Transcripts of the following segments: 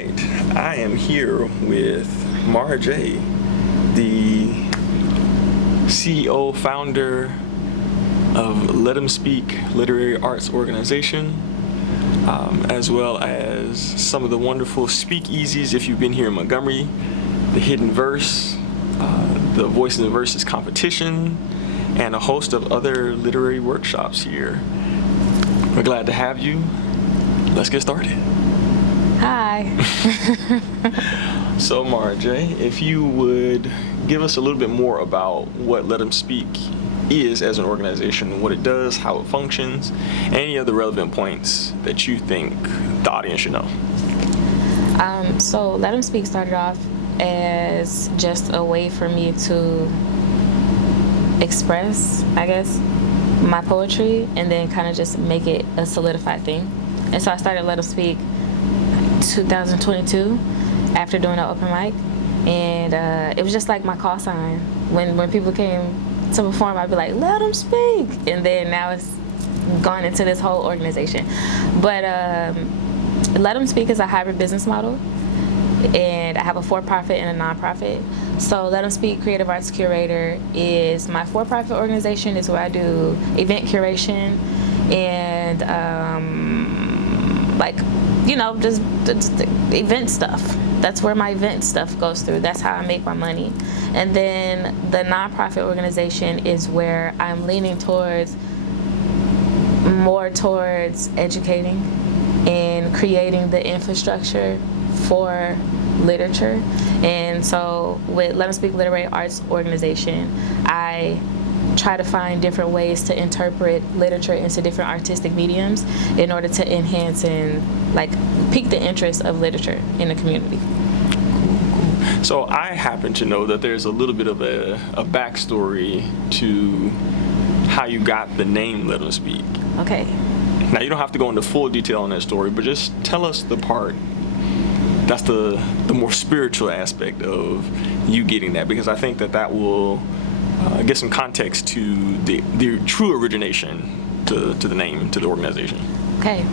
right, I am here with Mara J, the CEO, founder of Let 'Em Speak Literary Arts Organization, as well as some of the wonderful speakeasies if you've been here in Montgomery, the Hidden Verse, the Voices and Verses competition, and a host of other literary workshops here. We're glad to have you. Let's get started. Hi. So Mara J, if you would give us a little bit more about what Let 'Em Speak is as an organization, what it does, how it functions, any other relevant points that you think the audience should know. So Let 'Em Speak started off as just a way for me to express, I guess, my poetry and then kind of just make it a solidified thing. And so I started Let 'Em Speak 2022 after doing an open mic, and it was just like my call sign. When people came to perform, I'd be like, "Let 'em speak," and then now it's gone into this whole organization. But Let 'Em Speak is a hybrid business model, and I have a for-profit and a nonprofit. So Let 'Em Speak Creative Arts Curator is my for-profit organization. It's where I do event curation and just event stuff. That's where my event stuff goes through. That's how I make my money. And then the nonprofit organization is where I'm leaning more towards educating and creating the infrastructure for literature. And so with Let 'Em Speak Literary Arts Organization, I try to find different ways to interpret literature into different artistic mediums in order to enhance and pique the interest of literature in the community. Cool. So I happen to know that there's a little bit of a backstory to how you got the name Let 'Em Speak. Okay. Now you don't have to go into full detail on that story, but just tell us the part that's the more spiritual aspect of you getting that, because I think that will get some context to the true origination to the name, to the organization. Okay,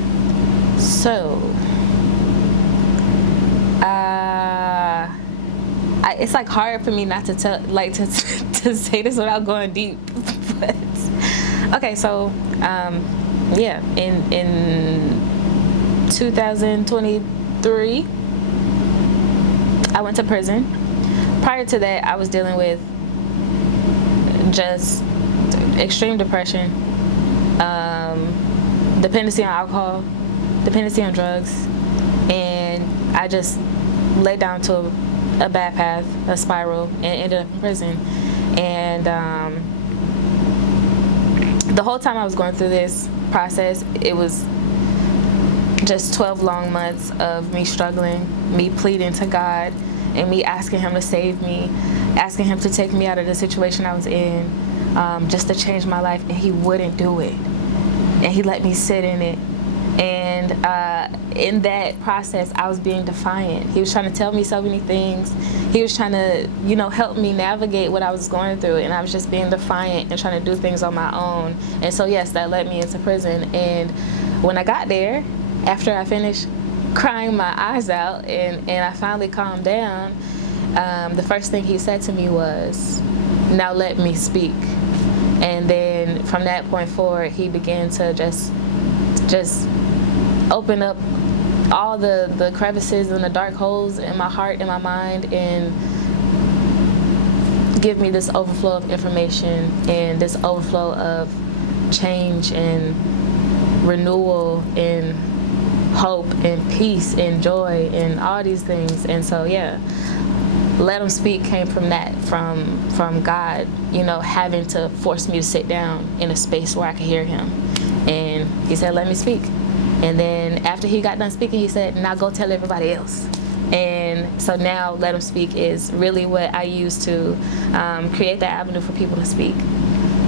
so it's hard for me not to tell, to say this without going deep. But okay, so in 2023, I went to prison. Prior to that, I was dealing with just extreme depression, dependency on alcohol, dependency on drugs, and I just laid down to a bad path, a spiral, and ended up in prison. And the whole time I was going through this process, it was just 12 long months of me struggling, me pleading to God, and me asking Him to save me, asking Him to take me out of the situation I was in, just to change my life, and He wouldn't do it. And He let me sit in it. And in that process, I was being defiant. He was trying to tell me so many things. He was trying to, help me navigate what I was going through, and I was just being defiant and trying to do things on my own. And so, yes, that led me into prison. And when I got there, after I finished crying my eyes out and I finally calmed down, the first thing He said to me was, "Now let me speak." And then from that point forward, He began to just open up all the crevices and the dark holes in my heart and my mind, and give me this overflow of information and this overflow of change and renewal and hope and peace and joy and all these things. And so Let 'Em Speak came from that, from God, having to force me to sit down in a space where I could hear Him. And He said, "Let me speak." And then after He got done speaking, He said, "Now go tell everybody else." And so now Let 'Em Speak is really what I use to create that avenue for people to speak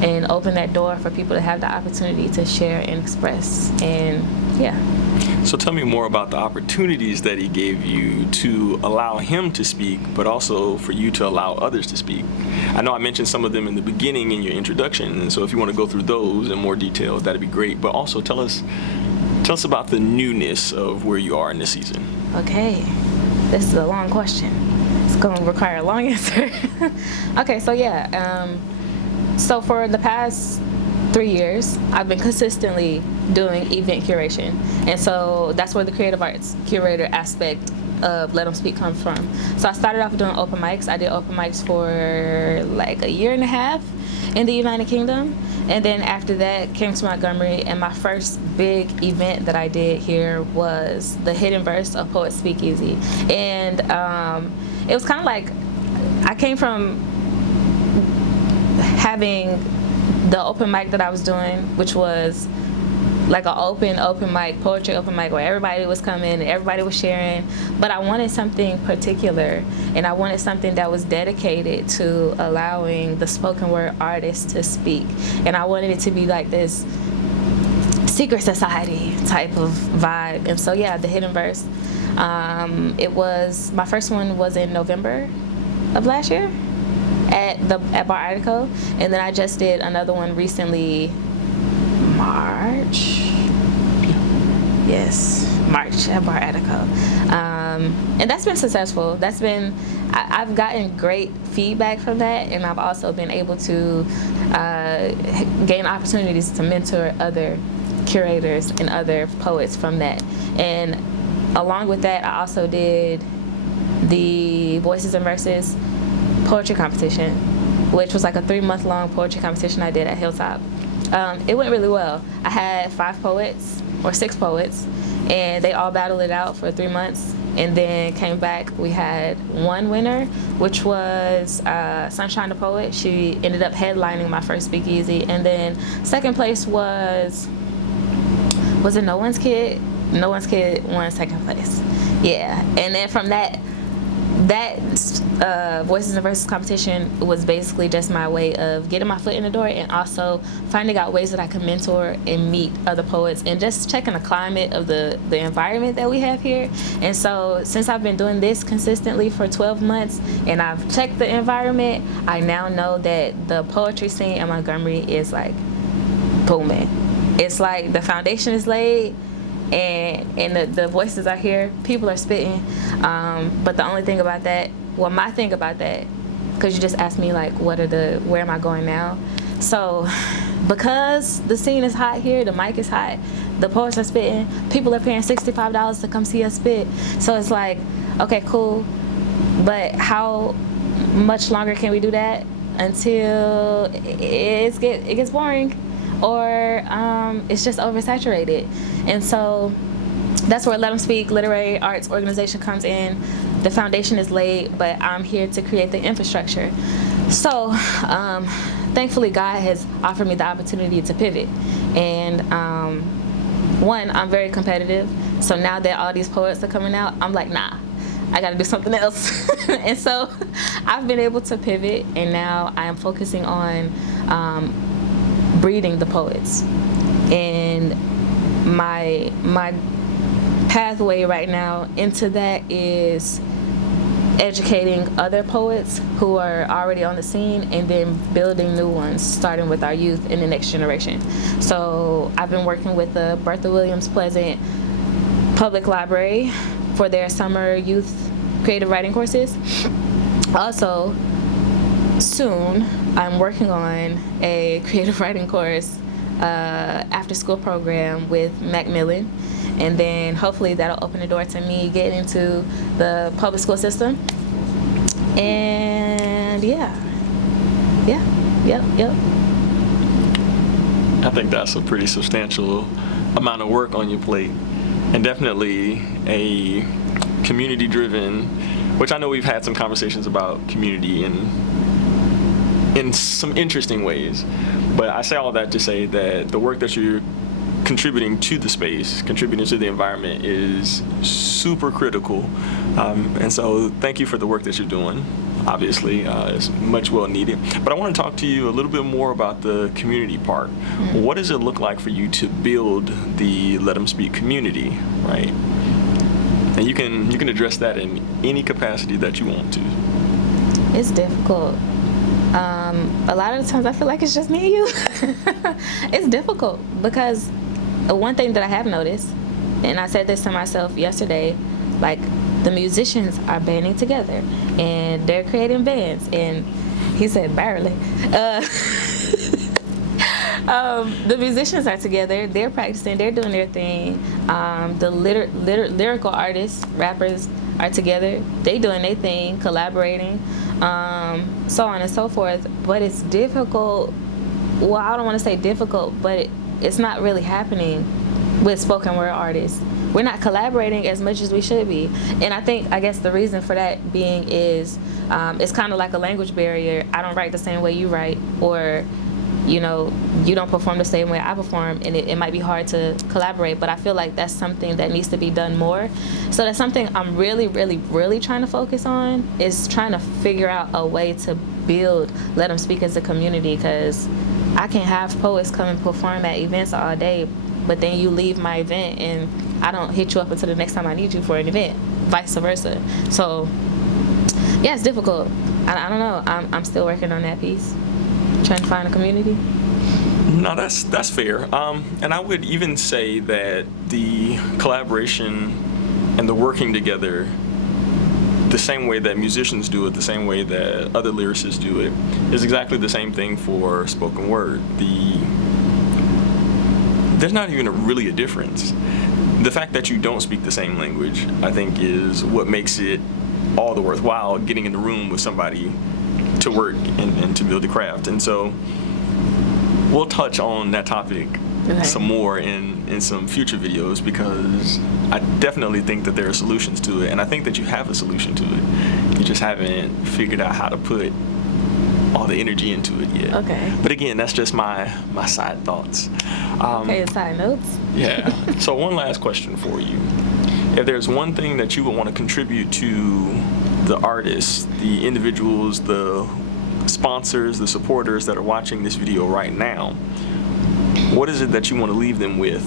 and open that door for people to have the opportunity to share and express. And So tell me more about the opportunities that He gave you to allow Him to speak, but also for you to allow others to speak. I know I mentioned some of them in the beginning in your introduction, and so if you want to go through those in more detail, that'd be great. But also tell us about the newness of where you are in this season. Okay. This is a long question. It's going to require a long answer. Okay, so yeah. So for the past 3 years, I've been consistently doing event curation. And so that's where the creative arts curator aspect of Let 'em Speak comes from. So I started off doing open mics. I did open mics for like a year and a half in the United Kingdom. And then after that, came to Montgomery, and my first big event that I did here was the Hidden Verse of Poet Speakeasy. And it was kind of like, I came from having the open mic that I was doing, which was like an open mic, poetry open mic, where everybody was coming and everybody was sharing. But I wanted something particular, and I wanted something that was dedicated to allowing the spoken word artist to speak. And I wanted it to be like this secret society type of vibe. And so yeah, the Hidden Verse. It was, my first one was in November of last year at Bar Article, and then I just did another one recently, March. Yes, March at Bar Attica. And that's been successful. I've gotten great feedback from that, and I've also been able to gain opportunities to mentor other curators and other poets from that. And along with that, I also did the Voices and Verses poetry competition, which was like a 3-month-long poetry competition I did at Hilltop. It went really well. I had 5 poets or 6 poets, and they all battled it out for 3 months, and then came back. We had one winner, which was Sunshine the Poet. She ended up headlining my first speakeasy. And then second place was it No One's Kid? No One's Kid won second place. Yeah, and then from that Voices and Verses competition was basically just my way of getting my foot in the door, and also finding out ways that I could mentor and meet other poets, and just checking the climate of the environment that we have here. And so since I've been doing this consistently for 12 months and I've checked the environment, I now know that the poetry scene in Montgomery is like booming. It's like the foundation is laid, and the voices are here, people are spitting, but the only thing about that, well, my thing about that, because you just asked me like where am I going now? So because the scene is hot here, the mic is hot, the poets are spitting, people are paying $65 to come see us spit. So it's like, okay, cool, but how much longer can we do that until it gets boring, or it's just oversaturated? And so that's where Let 'em Speak Literary Arts Organization comes in. The foundation is laid, but I'm here to create the infrastructure. So thankfully God has offered me the opportunity to pivot. And one, I'm very competitive. So now that all these poets are coming out, I'm like, nah, I gotta do something else. And so I've been able to pivot, and now I am focusing on breeding the poets. And my pathway right now into that is educating other poets who are already on the scene, and then building new ones, starting with our youth in the next generation. So I've been working with the Bertha Williams Pleasant Public Library for their summer youth creative writing courses. Also, soon I'm working on a creative writing course after school program with Macmillan, and then hopefully that'll open the door to me getting into the public school system. And yep. I think that's a pretty substantial amount of work on your plate, and definitely a community-driven, which I know we've had some conversations about community in some interesting ways. But I say all of that to say that the work that you're contributing to the space, contributing to the environment, is super critical. And so thank you for the work that you're doing. Obviously, it's much well needed. But I want to talk to you a little bit more about the community part. Mm-hmm. What does it look like for you to build the Let 'em Speak community, right? And you can address that in any capacity that you want to. It's difficult. A lot of the times I feel like it's just me and you. It's difficult because one thing that I have noticed, and I said this to myself yesterday, like the musicians are banding together and they're creating bands. And he said barely. The musicians are together, they're practicing, they're doing their thing. The lyrical artists, rappers are together, they doing their thing, collaborating, so on and so forth. But it's difficult. Well, I don't want to say difficult, but it's not really happening with spoken word artists. We're not collaborating as much as we should be. And I guess the reason for that being is it's kind of like a language barrier. I don't write the same way you write, or you don't perform the same way I perform, and it might be hard to collaborate. But I feel like that's something that needs to be done more. So that's something I'm really, really, really trying to focus on, is trying to figure out a way to build Let Them Speak as a community, because I can have poets come and perform at events all day, but then you leave my event and I don't hit you up until the next time I need you for an event, vice versa. So yeah, it's difficult. I don't know. I'm still working on that piece, trying to find a community. No, that's fair. And I would even say that the collaboration and the working together, the same way that musicians do it, the same way that other lyricists do it, is exactly the same thing for spoken word. There's not even really a difference. The fact that you don't speak the same language, I think, is what makes it all the worthwhile getting in the room with somebody to work and to build the craft. And so we'll touch on that topic some more in some future videos, because I definitely think that there are solutions to it, and I think that you have a solution to it. You just haven't figured out how to put all the energy into it yet. Okay. But again, that's just my side thoughts. Okay, side notes. Yeah. So one last question for you. If there's one thing that you would want to contribute to the artists, the individuals, the sponsors, the supporters that are watching this video right now, what is it that you want to leave them with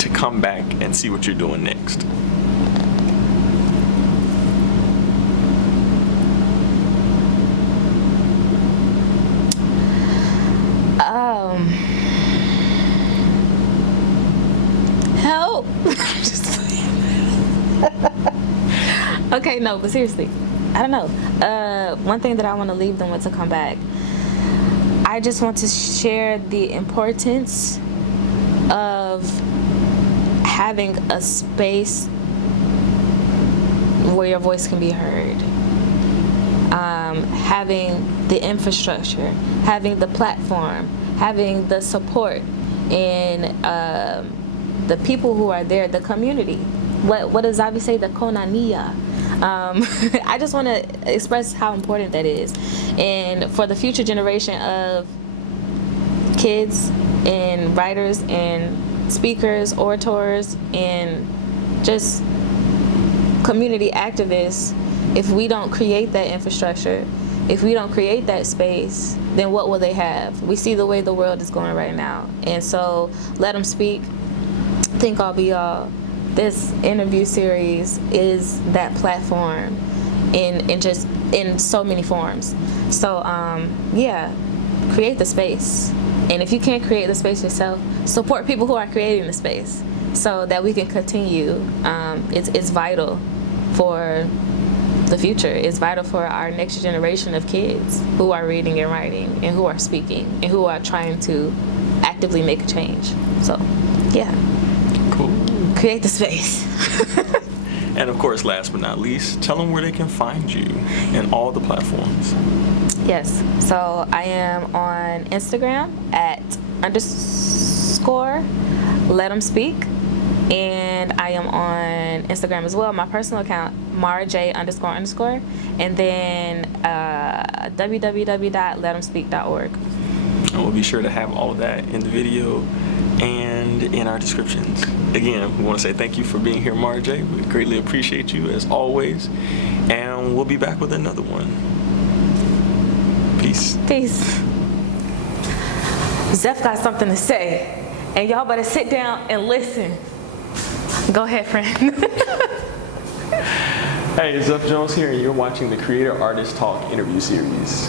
to come back and see what you're doing next? Help. Okay, no, but seriously, I don't know. One thing that I want to leave them with to come back, I just want to share the importance of having a space where your voice can be heard. Having the infrastructure, having the platform, having the support, and the people who are there, the community. What does Zavi say? The konania. I just want to express how important that is, and for the future generation of kids and writers and speakers, orators, and just community activists. If we don't create that infrastructure, if we don't create that space, then what will they have? We see the way the world is going right now, and so Let Them Speak, Think All Be All. This interview series is that platform in so many forms. So yeah, create the space. And if you can't create the space yourself, support people who are creating the space so that we can continue. It's vital for the future. It's vital for our next generation of kids who are reading and writing and who are speaking and who are trying to actively make a change. So yeah. Cool. Create the space. And of course, last but not least, tell them where they can find you in all the platforms. Yes, so I am on Instagram at _Let Them Speak, and I am on Instagram as well, my personal account, MaraJ __, and then www.letthemspeak.org. And we'll be sure to have all of that in the video and in our descriptions. Again, we want to say thank you for being here, MaraJ. We greatly appreciate you as always, and we'll be back with another one. Peace. Peace. Zeph got something to say, and y'all better sit down and listen. Go ahead, friend. Hey, Zeph Jones here, and you're watching the Creator Artist Talk interview series.